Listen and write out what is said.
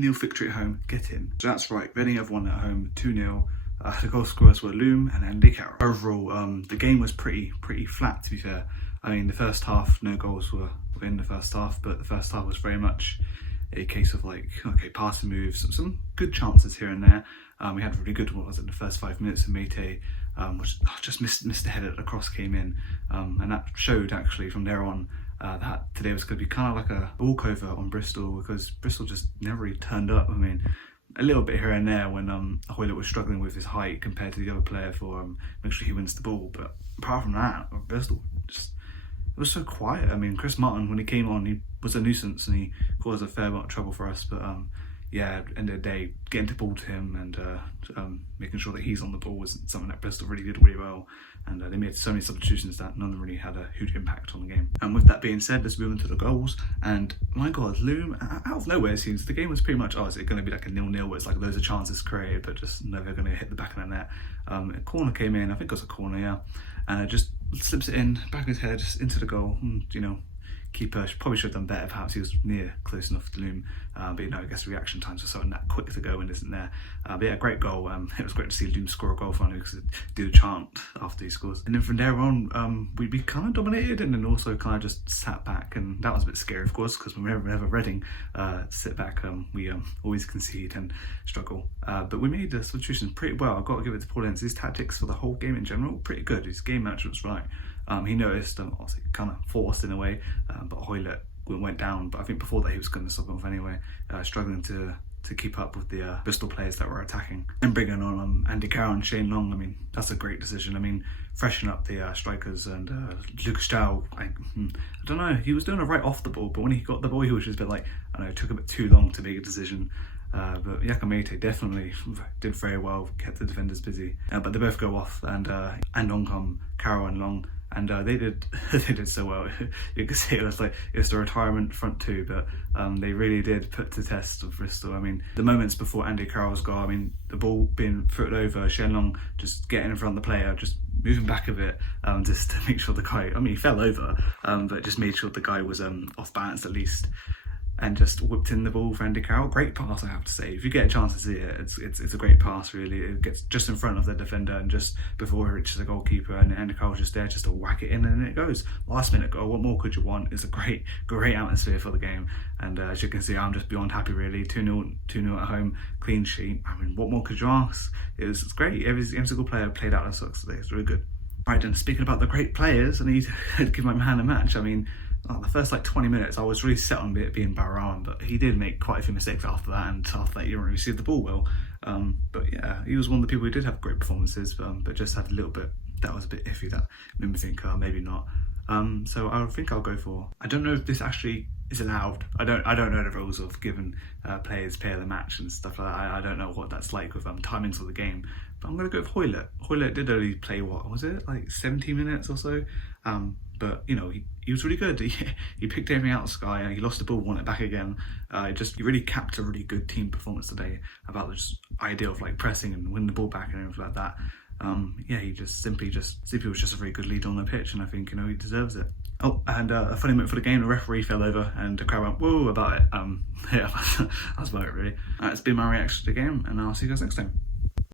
2-0 victory at home, get in. So that's right, Reading have won at home 2-0. The goal scorers were Loom and Andy Carroll. Overall, the game was pretty flat, to be fair. I mean, the first half, no goals were in the first half, but the first half was very much a case of like, okay, passing moves, some good chances here and there. We had a really good one, was it, the first 5 minutes, and Mate just missed the header that the cross came in, and that showed actually from there on that today was going to be kind of like a walkover on Bristol, because Bristol just never really turned up. I mean, a little bit here and there when Hoylett was struggling with his height compared to the other player for make sure he wins the ball, but apart from that, Bristol just, it was so quiet. I mean, Chris Martin, when he came on, he was a nuisance and he caused a fair amount of trouble for us, but yeah, at the end of the day, getting the ball to him and making sure that he's on the ball was something that Bristol really did really well. And they made so many substitutions that none of them really had a huge impact on the game. And with that being said, let's move on to the goals. And my God, Loom, out of nowhere, it seems the game was pretty much, oh, is it going to be like a 0-0 where it's like loads of chances created, but just never going to hit the back of the net. A corner came in, I think it was a corner, yeah. And it just slips it in, back of his head, just into the goal. You know, keeper probably should have done better. Perhaps he was close enough to Loom, but you know, I guess reaction times were something that quick to go and isn't there. But yeah, great goal. It was great to see Loom score a goal finally, because do the chant after he scores. And then from there on, we kind of dominated, and then also kind of just sat back, and that was a bit scary, of course, because whenever Reading sit back, we always concede and struggle. But we made the substitutions pretty well. I've got to give it to Paul Ince. His tactics for the whole game in general, pretty good. His game management was right. He noticed, obviously kind of forced in a way, but Hoylett went down. But I think before that he was going to stop him off anyway, struggling to keep up with the Bristol players that were attacking. And bringing on Andy Carroll and Shane Long, I mean, that's a great decision. I mean, freshen up the strikers, and Lucas Chow, I don't know, he was doing it right off the ball, but when he got the ball, he was just a bit like, I don't know, it took a bit too long to make a decision. But Yakamete definitely did very well, kept the defenders busy. But they both go off, and on come Carroll and Long, and they did so well. You could see it was the retirement front two, but they really did put to test of Bristol. I mean, the moments before Andy Carroll's goal, I mean, the ball being footed over, Shenlong just getting in front of the player, just moving back a bit, just to make sure the guy, I mean, he fell over, but just made sure the guy was off balance at least, and just whipped in the ball for Andy Carroll. Great pass, I have to say. If you get a chance to see it, it's a great pass, really. It gets just in front of the defender and just before it reaches the goalkeeper, and Andy Carroll's just there just to whack it in, and it goes. Last minute goal, what more could you want? It's a great atmosphere for the game, and as you can see, I'm just beyond happy, really. 2-0 at home, clean sheet. I mean, what more could you ask? It's great. Every single player played out their socks today. It's really good. Right then, speaking about the great players, I need to give my man a match. I mean, the first 20 minutes, I was really set on it being Barrowan, but he did make quite a few mistakes after that, and after that, he didn't really see the ball well. But yeah, he was one of the people who did have great performances, but just had a little bit, that was a bit iffy, that made me think, maybe not. So I think I'll go for, I don't know if this actually is allowed. I don't know the rules of giving players player of the match and stuff like that. I don't know what that's like with timings of the game, but I'm going to go with Hoylett. Hoylett did only play, what was it, like 17 minutes or so? But you know, he was really good. He picked everything out of the sky. He lost the ball, won it back again. He really capped a really good team performance today, about the idea of like pressing and winning the ball back and everything like that. Yeah, he just simply was just a very good leader on the pitch, and I think, you know, he deserves it. Oh, and a funny moment for the game, the referee fell over and the crowd went whoa about it. Yeah, that's about it really. It's been my reaction to the game, and I'll see you guys next time.